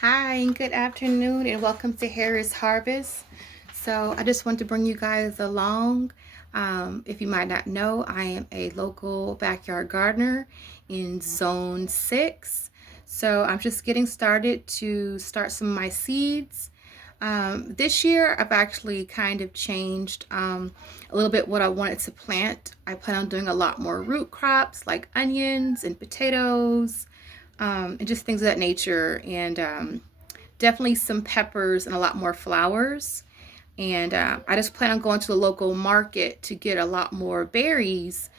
Hi and good afternoon and welcome to Harris Harvest. So I just want to bring you guys along. If you might not know, I am a local backyard gardener in Zone 6. So I'm just getting started to start some of my seeds. This year I've actually kind of changed a little bit what I wanted to plant. I plan on doing a lot more root crops like onions and potatoes, and just things of that nature, and definitely some peppers and a lot more flowers. And I just plan on going to the local market to get a lot more berries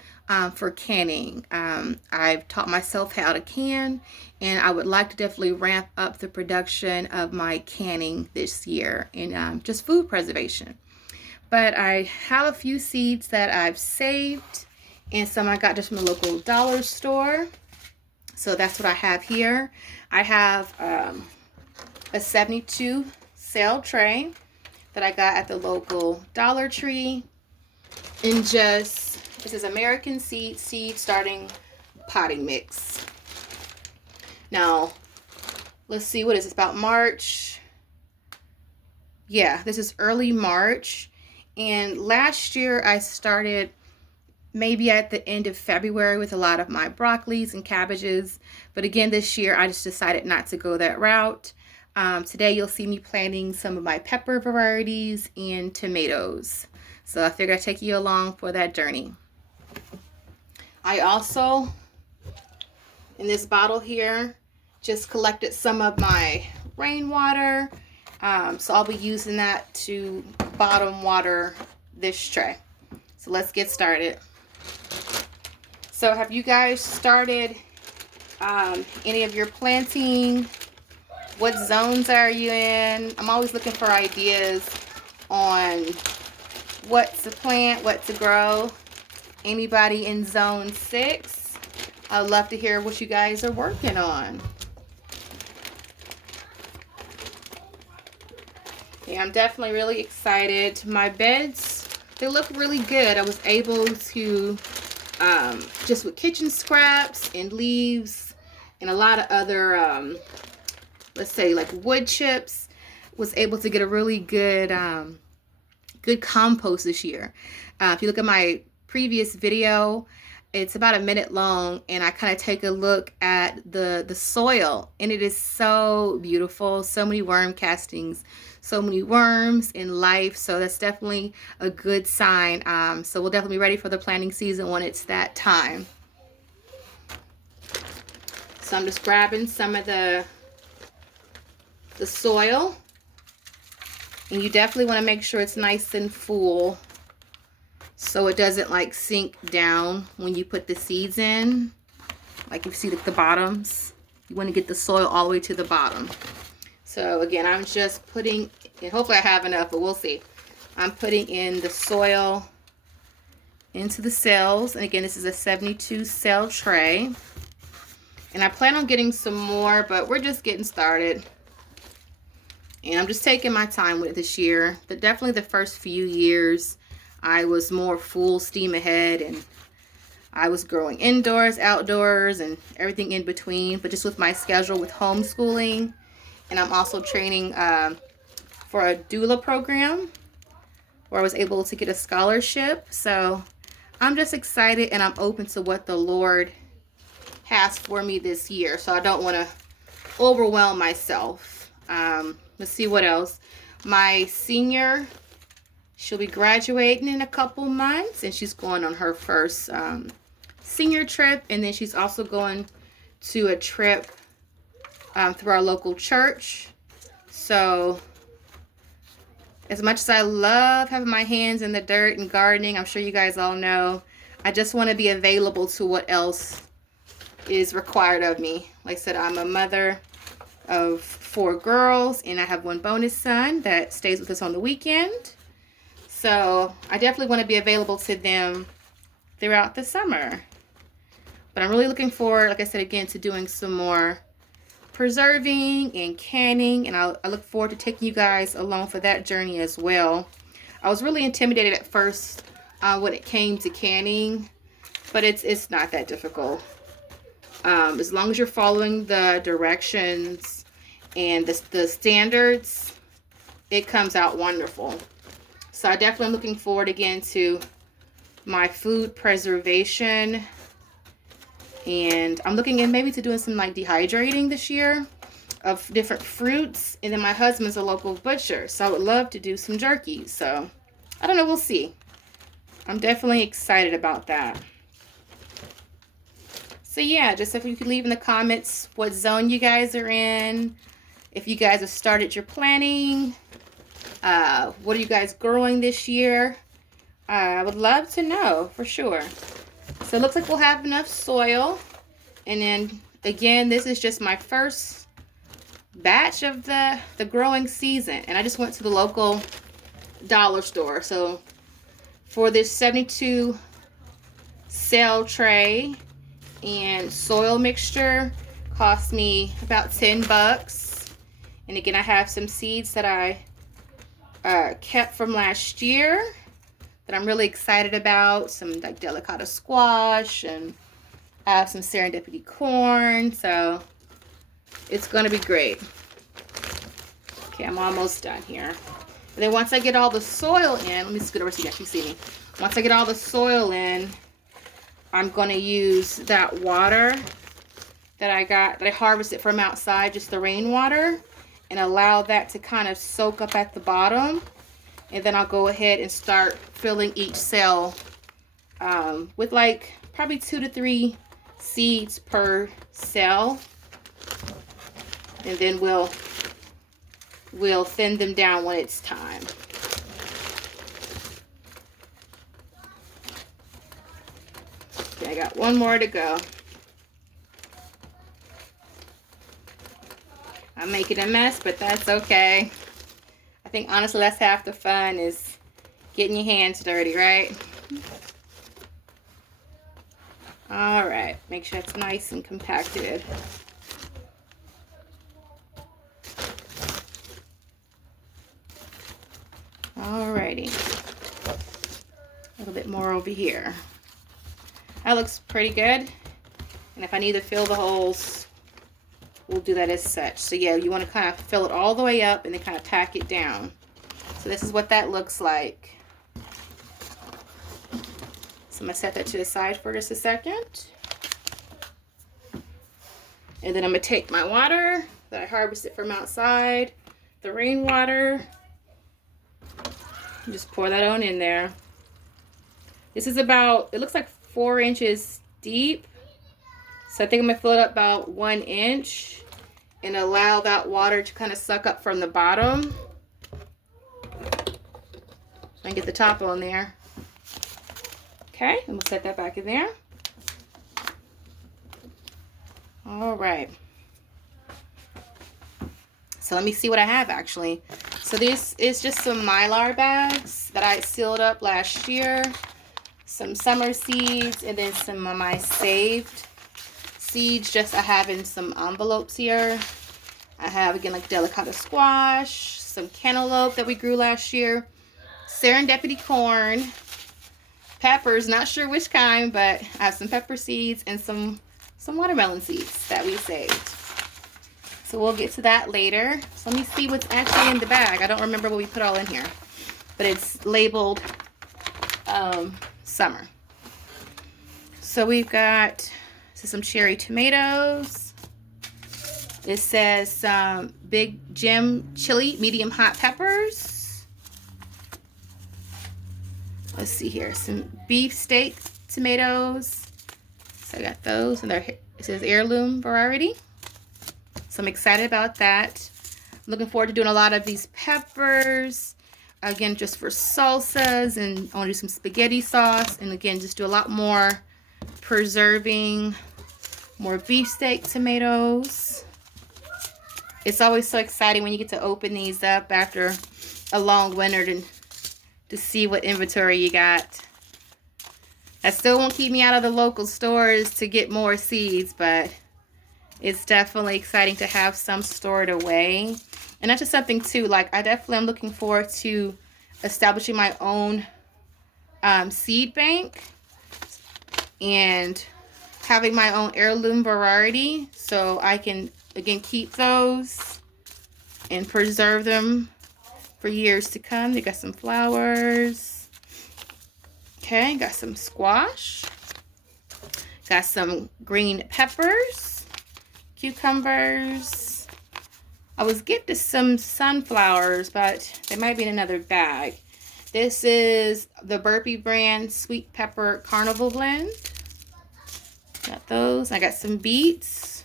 for canning. I've taught myself how to can, and I would like to definitely ramp up the production of my canning this year in just food preservation. But I have a few seeds that I've saved, and some I got just from the local dollar store. So that's what I have here. I have a 72 cell tray that I got at the local Dollar Tree. And just, this is American seed starting potting mix. Now, let's see, what is this, about March? Yeah, this is early March. And last year I started maybe at the end of February with a lot of my broccolis and cabbages. But again, this year I just decided not to go that route. Today you'll see me planting some of my pepper varieties and tomatoes. So I figured I'd take you along for that journey. I also, in this bottle here, just collected some of my rainwater. So I'll be using that to bottom water this tray. So let's get started. So have you guys started any of your planting? What zones are you in? I'm always looking for ideas on what to plant, what to grow. Anybody in zone 6? I'd love to hear what you guys are working on. Yeah, I'm definitely really excited. My beds, they look really good. I was able to, just with kitchen scraps and leaves and a lot of other, let's say like wood chips, was able to get a really good good compost this year. If you look at my previous video, it's about a minute long, and I kind of take a look at the soil, and it is so beautiful. So many worm castings, so many worms in life. So that's definitely a good sign. So we'll definitely be ready for the planting season when it's that time. So I'm just grabbing some of the soil, and you definitely want to make sure it's nice and full so it doesn't like sink down when you put the seeds in. Like you see the bottoms, you want to get the soil all the way to the bottom. So again, I'm just putting, and hopefully I have enough, but we'll see. I'm putting in the soil into the cells, and again, this is a 72 cell tray, and I plan on getting some more, but we're just getting started. And I'm just taking my time with it this year. But definitely the first few years, I was more full steam ahead, and I was growing indoors, outdoors, and everything in between. But just with my schedule with homeschooling, and I'm also training for a doula program where I was able to get a scholarship. So I'm just excited, and I'm open to what the Lord has for me this year. So I don't want to overwhelm myself. Let's see what else. My senior, she'll be graduating in a couple months, and she's going on her first senior trip, and then she's also going to a trip through our local church. So as much as I love having my hands in the dirt and gardening, I'm sure you guys all know, I just want to be available to what else is required of me. Like I said, I'm a mother of 4 girls, and I have 1 bonus son that stays with us on the weekend. So I definitely want to be available to them throughout the summer. But I'm really looking forward, like I said again, to doing some more preserving and canning, and I look forward to taking you guys along for that journey as well. I was really intimidated at first when it came to canning, but it's not that difficult. As long as you're following the directions and the standards, it comes out wonderful. So I definitely am looking forward again to my food preservation, and I'm looking at maybe to doing some like dehydrating this year of different fruits. And then my husband's a local butcher, so I would love to do some jerky. So I don't know, we'll see. I'm definitely excited about that. So yeah, just if you could leave in the comments what zone you guys are in, if you guys have started your planning, what are you guys growing this year? I would love to know for sure. So it looks like we'll have enough soil. And then again, this is just my first batch of the growing season. And I just went to the local dollar store. So for this 72 cell tray and soil mixture, cost me about 10 bucks. And again, I have some seeds that I kept from last year that I'm really excited about. Some like delicata squash, and I have some serendipity corn. So it's gonna be great. Okay, I'm almost done here. And then once I get all the soil in, let me scoot over so you can actually see me. Once I get all the soil in, I'm gonna use that water that I harvested from outside, just the rainwater, and allow that to kind of soak up at the bottom. And then I'll go ahead and start filling each cell with like probably 2 to 3 seeds per cell. And then we'll thin them down when it's time. Okay, I got one more to go. I'm making a mess, but that's okay. I think honestly that's half the fun, is getting your hands dirty, right? All right, make sure it's nice and compacted. Alrighty, a little bit more over here. That looks pretty good. And if I need to fill the holes, we'll do that as such. So yeah, you want to kind of fill it all the way up and then kind of pack it down. So this is what that looks like. So I'm going to set that to the side for just a second. And then I'm going to take my water that I harvested from outside, the rainwater, and just pour that on in there. This is about, it looks like 4 inches deep. So I think I'm going to fill it up about 1 inch and allow that water to kind of suck up from the bottom. And get the top on there. Okay, and we'll set that back in there. All right. So let me see what I have actually. So this is just some Mylar bags that I sealed up last year. Some summer seeds, and then some of my saved seeds. Just I have in some envelopes here. I have again like delicata squash, some cantaloupe that we grew last year, serendipity corn, peppers, not sure which kind, but I have some pepper seeds and some watermelon seeds that we saved. So we'll get to that later. So let me see what's actually in the bag. I don't remember what we put all in here, but it's labeled summer. So we've got some cherry tomatoes. It says Big Jim chili, medium hot peppers. Let's see here, some beefsteak tomatoes. So I got those, and it says heirloom variety. So I'm excited about that. I'm looking forward to doing a lot of these peppers. Again, just for salsas, and I want to do some spaghetti sauce. And again, just do a lot more preserving, more beefsteak tomatoes. It's always so exciting when you get to open these up after a long winter to see what inventory you got. That still won't keep me out of the local stores to get more seeds, but it's definitely exciting to have some stored away. And that's just something too, like I definitely am looking forward to establishing my own seed bank and having my own heirloom variety, so I can again keep those and preserve them for years to come. They got some flowers. Okay, got some squash. Got some green peppers, cucumbers. I was gifted some sunflowers, but they might be in another bag. This is the Burpee brand Sweet Pepper Carnival Blend. Got those. I got some beets.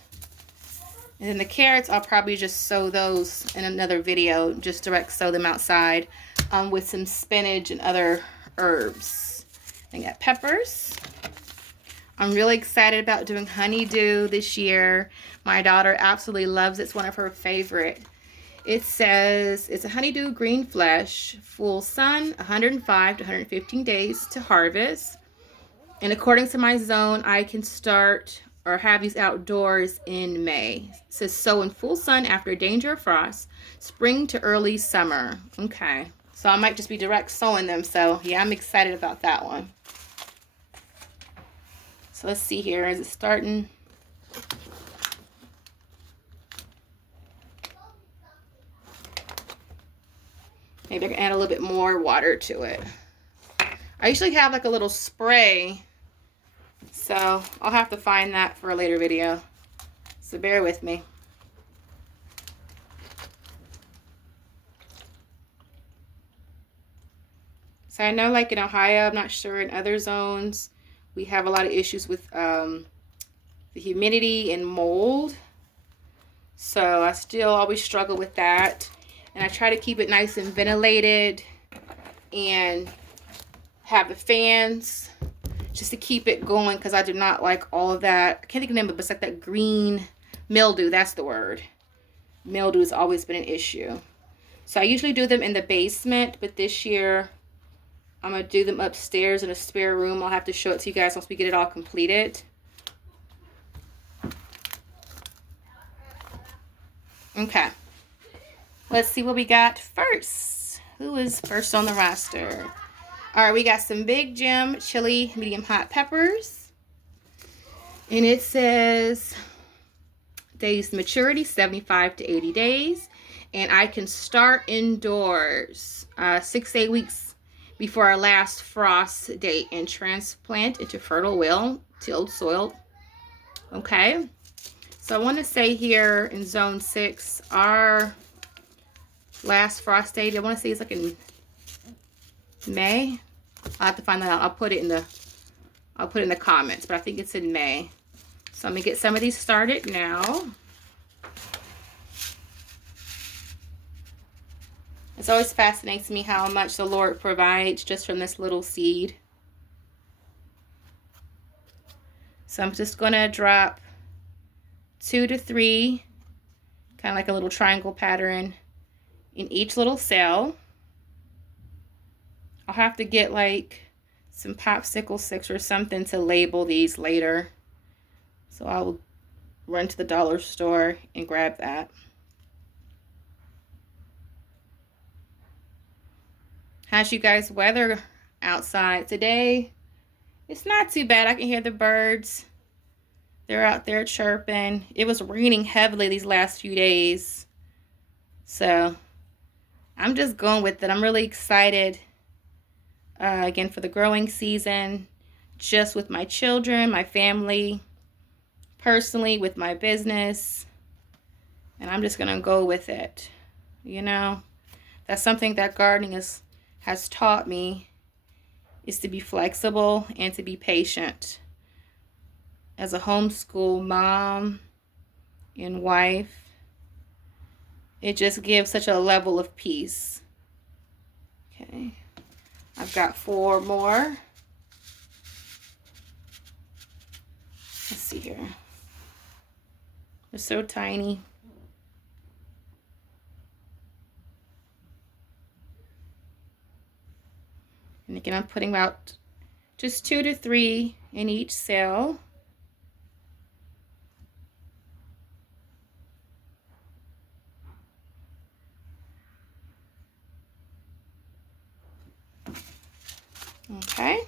And then the carrots, I'll probably just sow those in another video. Just direct sow them outside with some spinach and other herbs. I got peppers. I'm really excited about doing honeydew this year. My daughter absolutely loves it. It's one of her favorite. It says it's a honeydew green flesh, full sun, 105 to 115 days to harvest. And according to my zone, I can start or have these outdoors in May. It says sow in full sun after danger of frost, spring to early summer. Okay, so I might just be direct sowing them. So yeah, I'm excited about that one. So let's see here. Is it starting? Maybe I can add a little bit more water to it. I usually have like a little spray, so I'll have to find that for a later video. So bear with me. So I know like in Ohio, I'm not sure in other zones, we have a lot of issues with the humidity and mold. So I still always struggle with that. And I try to keep it nice and ventilated and have the fans just to keep it going, because I do not like all of that. I can't think of the name, but it's like that green mildew. That's the word. Mildew has always been an issue. So I usually do them in the basement, but this year I'm going to do them upstairs in a spare room. I'll have to show it to you guys once we get it all completed. Okay. Let's see what we got first. Who is first on the roster? All right, we got some Big Jim chili medium hot peppers. And it says days maturity, 75 to 80 days. And I can start indoors 6 to 8 weeks before our last frost date and transplant into fertile, well-tilled soil. Okay. So I want to say here in zone 6, our last frost date, I want to say it's like in May. I'll have to find that out. I'll put it in the comments, but I think it's in May. So I'm gonna get some of these started now. It's always fascinates me how much the Lord provides just from this little seed. So I'm just gonna drop 2 to 3, kind of like a little triangle pattern in each little cell. I'll have to get like some popsicle sticks or something to label these later. So I'll run to the dollar store and grab that. How's you guys' weather outside today? It's not too bad. I can hear the birds. They're out there chirping. It was raining heavily these last few days. So I'm just going with it. I'm really excited, again, for the growing season, just with my children, my family, personally, with my business. And I'm just going to go with it. You know, that's something that gardening has taught me, is to be flexible and to be patient. As a homeschool mom and wife, it just gives such a level of peace. Okay, I've got 4 more. Let's see here. They're so tiny. And again, I'm putting out just 2 to 3 in each cell. Okay,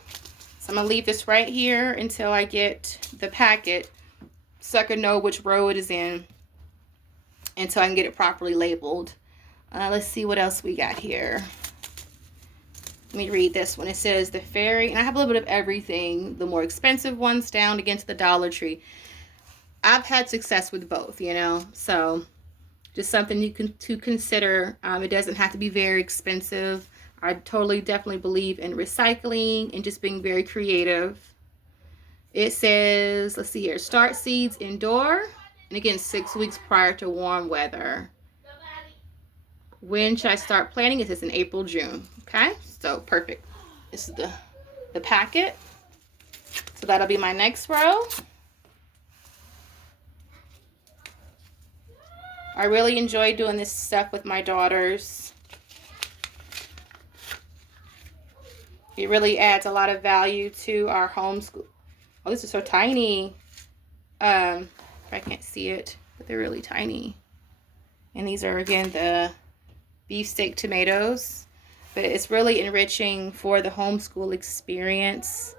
so I'm going to leave this right here until I get the packet so I can know which row it is in, until I can get it properly labeled. Let's see what else we got here. Let me read this one. It says the fairy, and I have a little bit of everything. The more expensive ones down against the Dollar Tree. I've had success with both, you know, so just something you can to consider. It doesn't have to be very expensive. I totally definitely believe in recycling and just being very creative. It says, let's see here, start seeds indoor, and again 6 weeks prior to warm weather. When should I start planting? It says in April, June. Okay, so perfect. This is the packet. So that'll be my next row. I really enjoy doing this stuff with my daughters. It really adds a lot of value to our homeschool. Oh, this is so tiny. I can't see it, but they're really tiny. And these are, again, the beefsteak tomatoes. But it's really enriching for the homeschool experience.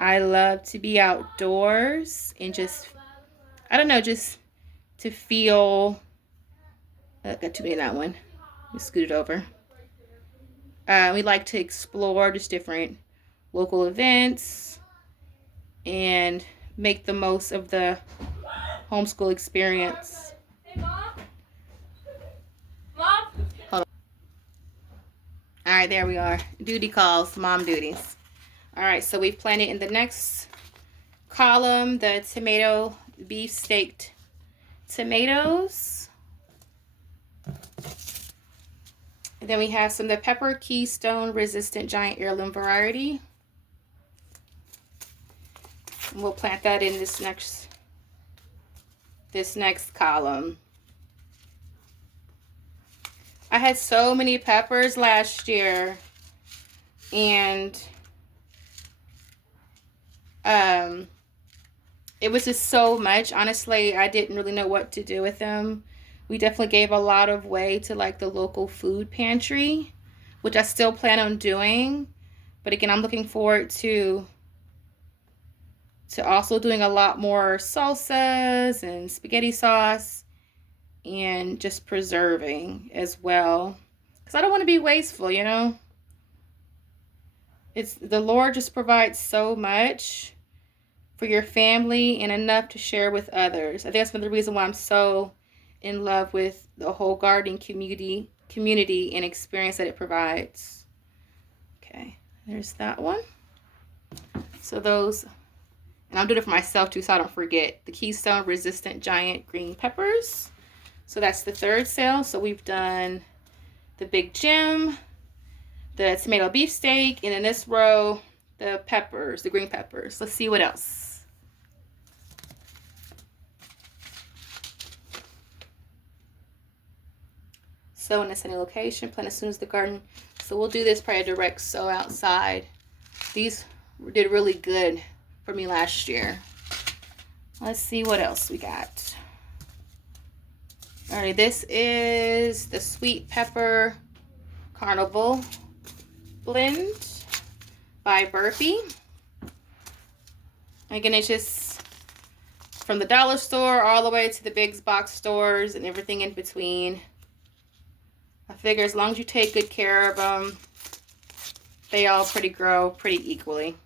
I love to be outdoors and just, I don't know, just to feel... got too many in that one. Let me scoot it over. We like to explore just different local events and make the most of the homeschool experience. Hey, Mom. Mom. Hold on. All right, there we are. Duty calls, mom duties. All right, so we've planted in the next column the tomato beef steaked tomatoes. And then we have some of the pepper keystone resistant giant heirloom variety. And we'll plant that in this next column. I had so many peppers last year, and it was just so much. Honestly, I didn't really know what to do with them. We definitely gave a lot of way to like the local food pantry, which I still plan on doing. But again, I'm looking forward to also doing a lot more salsas and spaghetti sauce and just preserving as well. Because I don't want to be wasteful, you know. It's the Lord just provides so much for your family and enough to share with others. I think that's one of the reasons why I'm so in love with the whole gardening community and experience that it provides. Okay, there's that one. So those, and I'm doing it for myself too so I don't forget, the Keystone Resistant Giant Green Peppers. So that's the third sale. So we've done the Big Jim, the tomato beefsteak, and in this row, the peppers, the green peppers. Let's see what else. Sow in a sunny location, plant as soon as the garden. So we'll do this probably a direct sow outside. These did really good for me last year. Let's see what else we got. All right, this is the Sweet Pepper Carnival Blend by Burpee. Again, it's just from the dollar store all the way to the big box stores and everything in between. I figure as long as you take good care of them, they all grow pretty equally.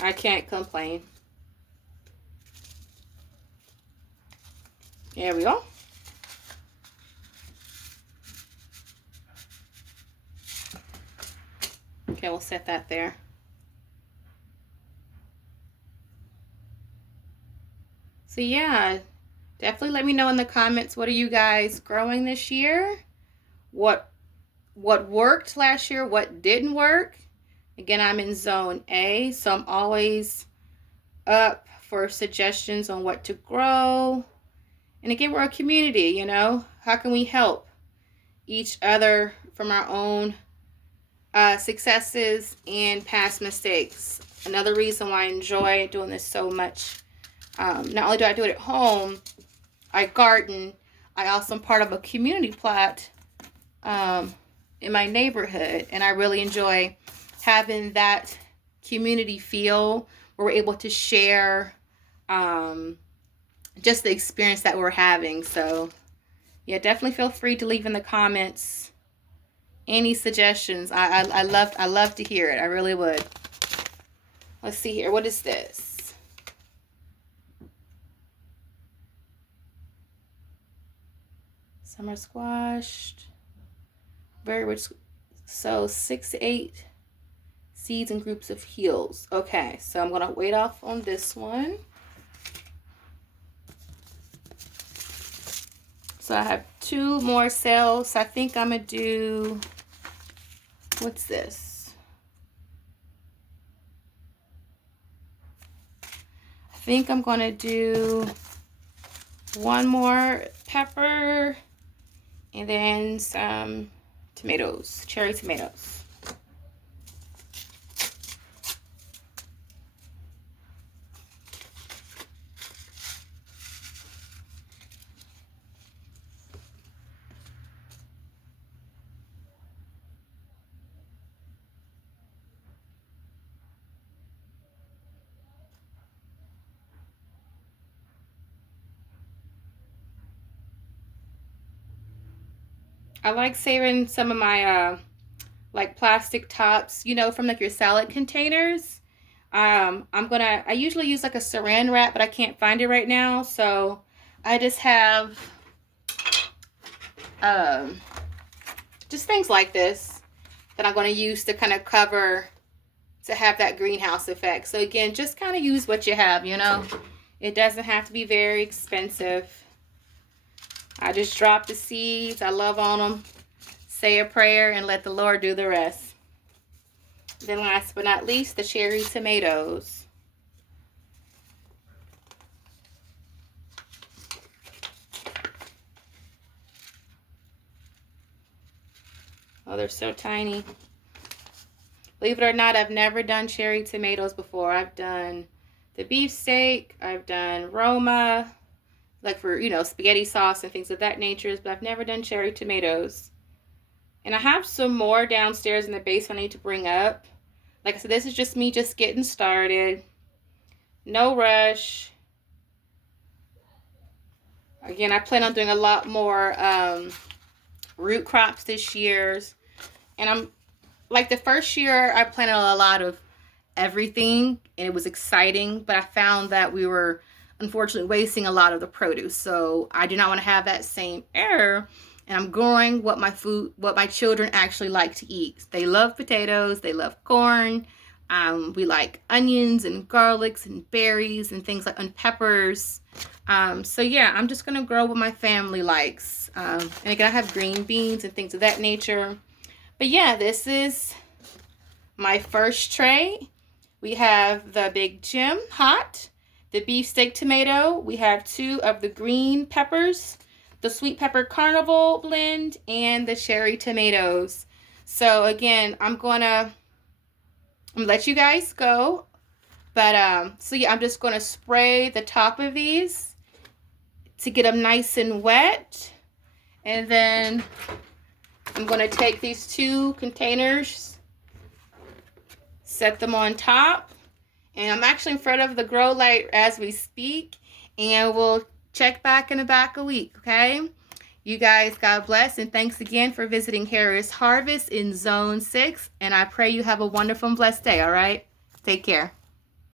I can't complain. There we go. Okay, we'll set that there. So yeah, definitely let me know in the comments, what are you guys growing this year? What worked last year, what didn't work. Again, I'm in zone A, so I'm always up for suggestions on what to grow. And again, we're a community, you know. How can we help each other from our own successes and past mistakes? Another reason why I enjoy doing this so much. Not only do I do it at home, I garden, I also am part of a community plot in my neighborhood, and I really enjoy having that community feel where we're able to share just the experience that we're having. So Yeah, definitely feel free to leave in the comments any suggestions. I love to hear it. I really would. Let's see here. What is this? Summer squashed. Very rich. So 6 to 8 seeds and groups of heels. Okay, so I'm gonna wait off on this one. So I have 2 more cells. I think I'm gonna do, what's this? I think I'm gonna do 1 more pepper and then some tomatoes, cherry tomatoes. I like saving some of my like plastic tops, you know, from like your salad containers. I usually use like a saran wrap, but I can't find it right now. So I just have just things like this that I'm going to use to kind of cover, to have that greenhouse effect. So again, just kind of use what you have, you know. It doesn't have to be very expensive. I just drop the seeds. I love on them. Say a prayer and let the Lord do the rest. Then last but not least, the cherry tomatoes. Oh, they're so tiny. Believe it or not, I've never done cherry tomatoes before. I've done the beefsteak. I've done Roma, like for, you know, spaghetti sauce and things of that nature, but I've never done cherry tomatoes. And I have some more downstairs in the basement I need to bring up. Like I said, this is just me just getting started. No rush. Again, I plan on doing a lot more root crops this year. And I'm, like the first year, I planted a lot of everything. And it was exciting. But I found that we were, unfortunately, wasting a lot of the produce. So I do not want to have that same error. And I'm growing what my children actually like to eat. They love potatoes. They love corn. We like onions and garlics and berries and things like, and peppers. So yeah, I'm just going to grow what my family likes. And again, I have green beans and things of that nature. But yeah, this is my first tray. We have the Big Jim hot, the beefsteak tomato. We have 2 of the green peppers, the sweet pepper carnival blend, and the cherry tomatoes. So again, I'm gonna let you guys go. But so yeah, I'm just gonna spray the top of these to get them nice and wet. And then I'm gonna take these 2 containers, set them on top. And I'm actually in front of the grow light as we speak. And we'll check back in about a week, okay? You guys, God bless, and thanks again for visiting Harris Harvest in Zone 6, and I pray you have a wonderful and blessed day, all right? Take care.